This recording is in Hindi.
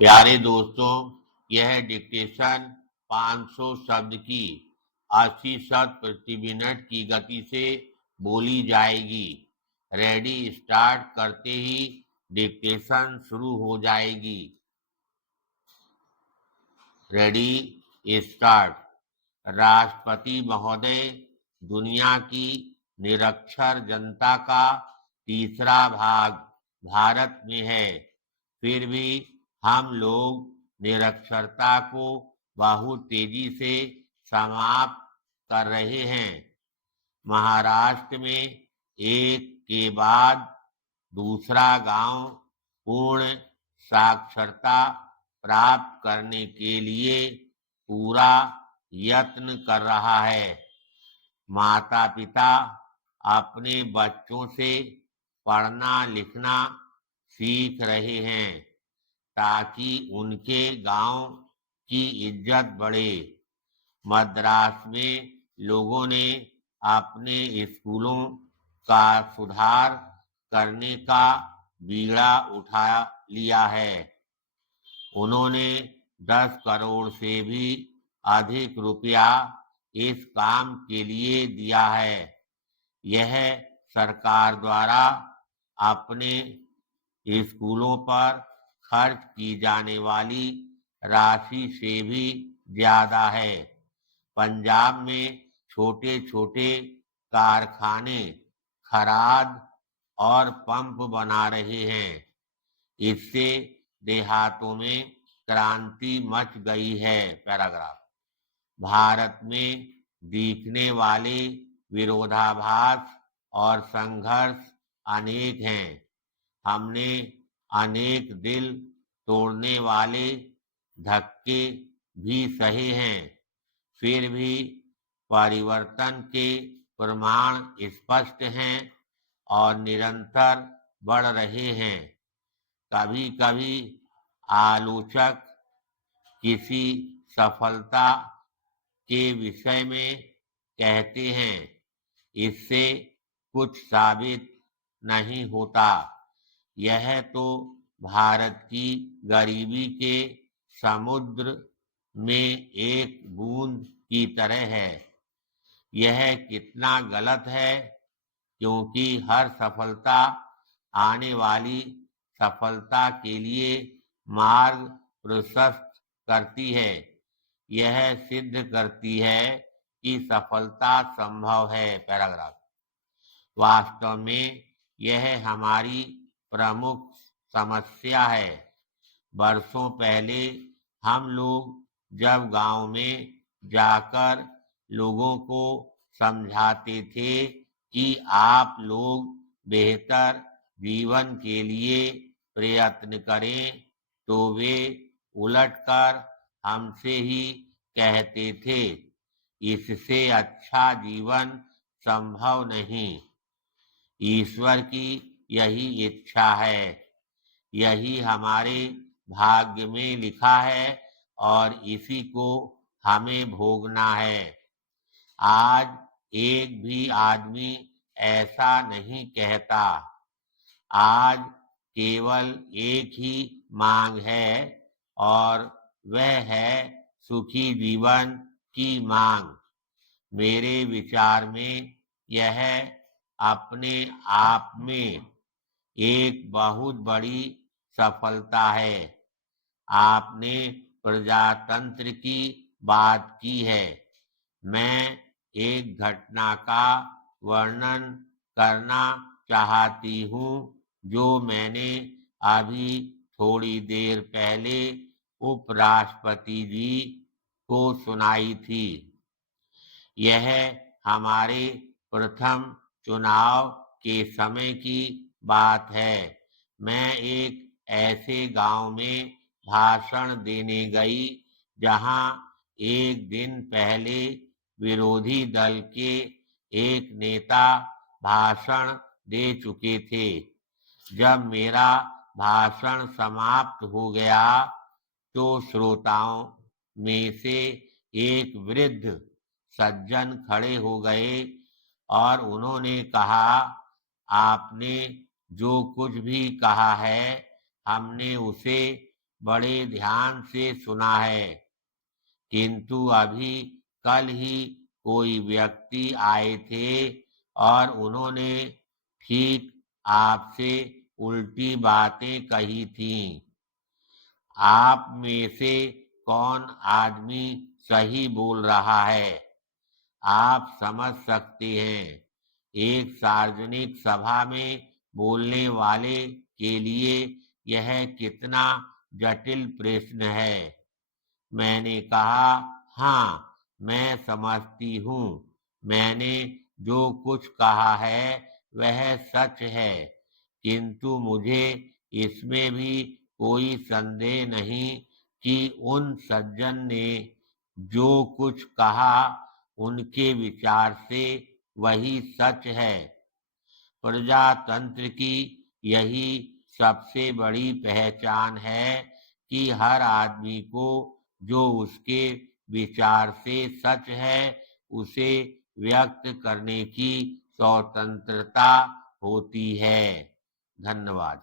प्यारे दोस्तों, यह डिक्टेशन 500 शब्द की 80 शब्द प्रति मिनट की गति से बोली जाएगी। रेडी स्टार्ट करते ही डिक्टेशन शुरू हो जाएगी। Ready start. राष्ट्रपति महोदय, दुनिया की निरक्षर जनता का तीसरा भाग भारत में है, फिर भी हम लोग निरक्षरता को बहुत तेजी से समाप्त कर रहे हैं। महाराष्ट्र में एक के बाद दूसरा गांव पूर्ण साक्षरता प्राप्त करने के लिए पूरा यत्न कर रहा है। माता पिता अपने बच्चों से पढ़ना लिखना सीख रहे हैं ताकि उनके गांव की इज्जत बढ़े। मद्रास में लोगों ने अपने स्कूलों का सुधार करने का बीड़ा उठा लिया है। उन्होंने 10 करोड़ से भी अधिक रुपया इस काम के लिए दिया है। यह सरकार द्वारा अपने स्कूलों पर खर्च की जाने वाली राशि से भी ज्यादा है। पंजाब में छोटे छोटे कारखाने खराद और पंप बना रहे हैं। इससे देहातों में क्रांति मच गई है। पैराग्राफ। भारत में दिखने वाले विरोधाभास और संघर्ष अनेक हैं। हमने अनेक दिल तोड़ने वाले धक्के भी सहे हैं, फिर भी परिवर्तन के प्रमाण स्पष्ट हैं और निरंतर बढ़ रहे हैं। कभी कभी आलोचक किसी सफलता के विषय में कहते हैं, इससे कुछ साबित नहीं होता। यह तो भारत की गरीबी के समुद्र में एक बूंद की तरह है। यह कितना गलत है, क्योंकि हर सफलता आने वाली सफलता के लिए मार्ग प्रशस्त करती है। यह सिद्ध करती है कि सफलता संभव है। पैराग्राफ। वास्तव में यह हमारी प्रमुख समस्या है। वर्षों पहले हम लोग जब गांव में जाकर लोगों को समझाते थे कि आप लोग बेहतर जीवन के लिए प्रयत्न करें, तो वे उलटकर हमसे ही कहते थे, इससे अच्छा जीवन संभव नहीं। ईश्वर की यही इच्छा है, यही हमारे भाग्य में लिखा है और इसी को हमें भोगना है। आज एक भी आदमी ऐसा नहीं कहता। आज केवल एक ही मांग है और वह है सुखी जीवन की मांग। मेरे विचार में यह अपने आप में एक बहुत बड़ी सफलता है। आपने प्रजातंत्र की बात की है। मैं एक घटना का वर्णन करना चाहती हूँ जो मैंने अभी थोड़ी देर पहले उपराष्ट्रपति जी को सुनाई थी। यह हमारे प्रथम चुनाव के समय की बात है। मैं एक ऐसे गांव में भाषण देने गई जहां एक दिन पहले विरोधी दल के एक नेता भाषण दे चुके थे। जब मेरा भाषण समाप्त हो गया तो श्रोताओं में से एक वृद्ध सज्जन खड़े हो गए और उन्होंने कहा, आपने जो कुछ भी कहा है हमने उसे बड़े ध्यान से सुना है, किंतु अभी कल ही कोई व्यक्ति आए थे और उन्होंने ठीक आपसे उल्टी बातें कही थीं। आप में से कौन आदमी सही बोल रहा है, आप समझ सकते हैं। एक सार्वजनिक सभा में बोलने वाले के लिए यह कितना जटिल प्रश्न है। मैंने कहा, हाँ, मैं समझती हूँ। मैंने जो कुछ कहा है वह सच है, किंतु मुझे इसमें भी कोई संदेह नहीं कि उन सज्जन ने जो कुछ कहा उनके विचार से वही सच है। प्रजातंत्र की यही सबसे बड़ी पहचान है कि हर आदमी को जो उसके विचार से सच है उसे व्यक्त करने की स्वतंत्रता होती है। धन्यवाद।